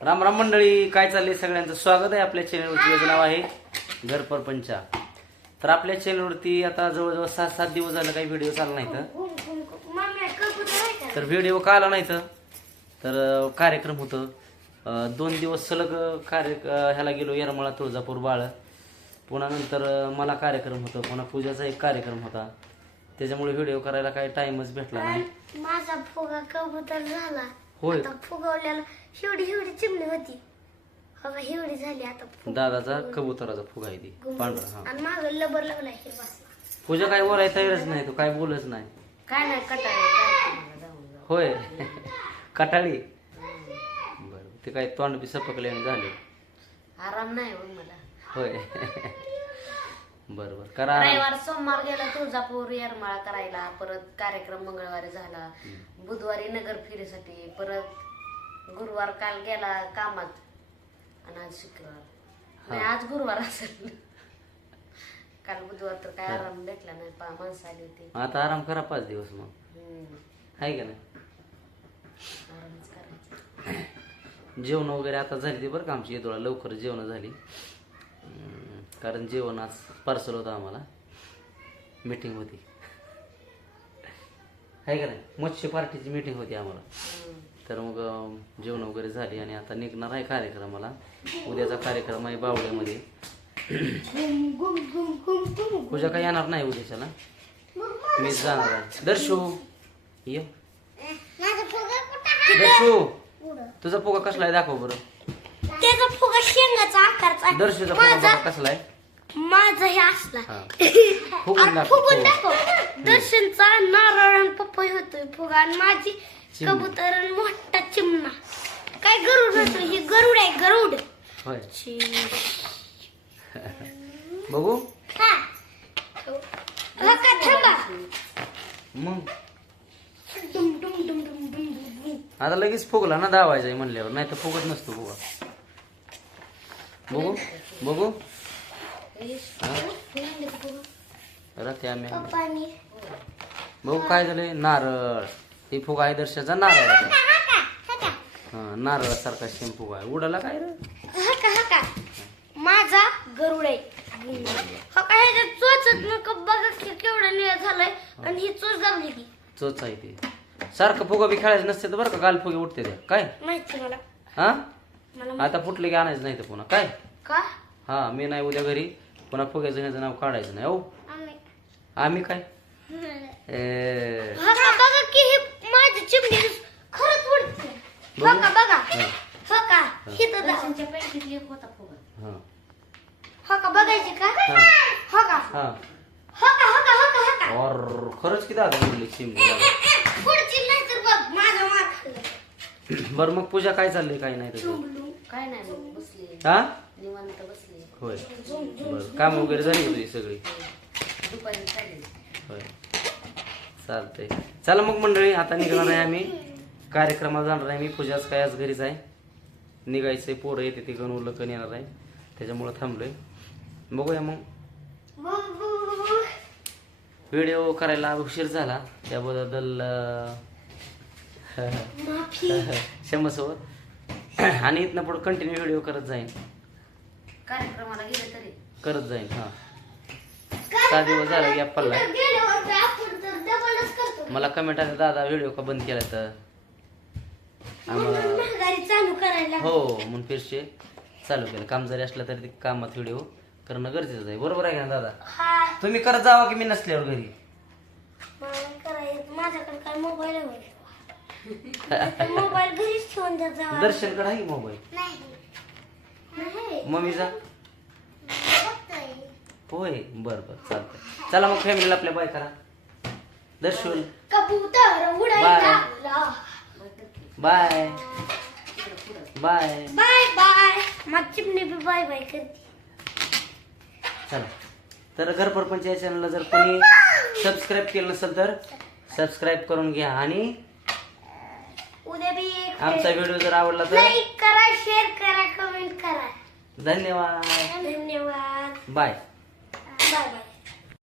राम राम मंडळी काय चालले सगळ्यांचं? स्वागत आहे आपल्या चॅनलवरती याचं नाव आहे घर परपंचा. तर आपल्या चॅनलवरती आता जवळजवळ सात सात दिवस झालं काही व्हिडिओ चालला नाही तर तर व्हिडिओ का आला नाही तर कार्यक्रम होतं. दोन दिवस सलग कार्य ह्याला गेलो येरमाळा तुळजापूर बाळ. पुन्हा नंतर मला कार्यक्रम होतं. पुन्हा पूजाचा एक कार्यक्रम होता. त्याच्यामुळे व्हिडिओ करायला काही टाइमच भेटला नाही. माझा कबूतर झाला. होय. आता फुगवल्याला हिवडी हिवडी चिमणी होती. हो का हिवडी झाली आता फुग दादाचा कबुतराचा फुगा आहे ती. पांढरा हा. आणि माग लबर लावलाय हिरवासला पूजा काय बोलायला तयारच नाही तू काय बोलच नाही. काय नाही कटाळे होय. कटाळी. बरं ते काय तोंड बी सपकले आणि झाले. आराम नाही मला. होय. बरं बरं करा. रविवार सोमवार गेला तुळजापूर येरमाळा करायला. परत कार्यक्रम मंगळवारी झाला. बुधवारी नगर फिरीसाठी परत गुरुवार काल गेला कामात. आणि आज शुक्रवार. नाही आज गुरुवार असेल. काल बुधवार तर काय आराम भेटला नाही. पा माणसं आली होती. आता आराम करा पाच दिवस मग. आहे का नाही? आरामच करायचा. जेवण वगैरे आता झाली ती बरं का आमची. येतोळा. लवकर जेवण झाली. कारण जेवण आज पार्सल होतं आम्हाला. मीटिंग होती. आहे का नाही? मत्स्य पार्टीची मीटिंग होती आम्हाला. तर मग जेवण वगैरे झाली आणि आता निघणार आहे कार्यक्रमाला. उद्याचा कार्यक्रम आहे बावड्यामध्ये. पूजा काही येणार नाही उद्याच्याला? मीच जाणार आहे. दर्शू ये. दर्शू तुझा पोगा कसला आहे? दाखव बरं. त्याचा फुगा शेंगाचा आकारचा. दर्शूचा माझा बघा कसला आहे. माझा हे असला. हा. फुगून आणि दाखव फुगून फुगून. दाखव. दर्शनचा नारळ आणि पपई होतोय फुगा आणि माझी चिमणी. कबूतर आणि मोठा चिमणा. काय गरुड होतो ही? गरुड आहे गरुड. होय. बघू. हा. हो का थांबा. मग. डुम डुम डुम डुम डुम डुम आता लगेच फुगला ना दावायचा आहे म्हणल्यावर नाही तर फुगत नसतो फुगा बघू बघू. पप्पानी बघू काय झालंय. नारळ. ही फुगा आहे दर्शाचा नारळ. हा नारळासारखा फुगा आहे. उडाला काय रे? माझा गरुड आहे. हका ह्याच्यात चोचत नका बघा की केवढं निळ झालंय. आणि ही चोच की. चोच आहे ते. सारखं फुगा बी खेळायचं नसते तर बरं का गाल फुगे उठते त्या. काय? माहिती मला. हा? मला आता फुटले की आणायचं नाही तर पुन्हा. काय? का? हा मी नाही उद्या घरी. पुन्हा फुग्याचं ह्याचं नाव काढायचं नाही हो? आम्ही. आम्ही काय? ए, हका बघा की ही माझी चिमणी खरंच उडते. बघू. हका बघा? हा. ही तर एक होता फुगा हा. बघायची का? हा. हा और खरंच किती आता उडली चिमणी. पुढची नाही तर बघ माझा मार खाल्ला. बरं मग पूजा काय चाललंय काय नाही तुझं काय नाही बसली हा? निवांत बसली होय. बरं काम वगैरे झाली का तुझी सगळी? दुपारी चालली होय. चालतंय. चला मग मंडळी आता निघणार आहे आम्ही. कार्यक्रमाला जाणार आहे मी. पूजाच काय आज घरीच आहे. निघायचंय पोरं येते ते गण उलकन येणार आहे. त्याच्यामुळं थांबलोय. बघूया मग. व्हिडिओ करायला उशीर झाला. त्याबद्दल क्षमस्व आणि इथनं पुढं कंटिन्यू व्हिडिओ करत जाईन. कार्यक्रमाला गेले तरी. करत जाईन हा. सहा दिवस झाला गॅप करतो. मला कमेंट आले दादा व्हिडिओ का बंद केला तर? आम्हाला हो म्हणून फिरशे चालू केलं. काम जरी असलं तरी ते कामात व्हिडिओ करणं गरजेचं आहे. बरोबर आहे ना दादा? तुम्ही करत जावा की मी नसल्यावर घरी? माझ्याकडे काय मोबाईल आहे मोबाईल घरीच ठेवून द्या जावा दर्शनकडे आहे मोबाईल. मम्मीचा. होय बर बर चालतंय. चला मग फॅमिलीला आपल्या बाय करा. दर्शन. कबूतर बाय. बाय. बाय. बाय मग चिमणी बी बाय बाय करते. चला. तर घर परपंच या चॅनलला जर कोणी सबस्क्राईब केलं नसेल तर सबस्क्राईब करून घ्या आणि उद्या बी एक आमचा व्हिडिओ जर आवडला तर? लाईक करा शेअर करा कमेंट करा. धन्यवाद. धन्यवाद. बाय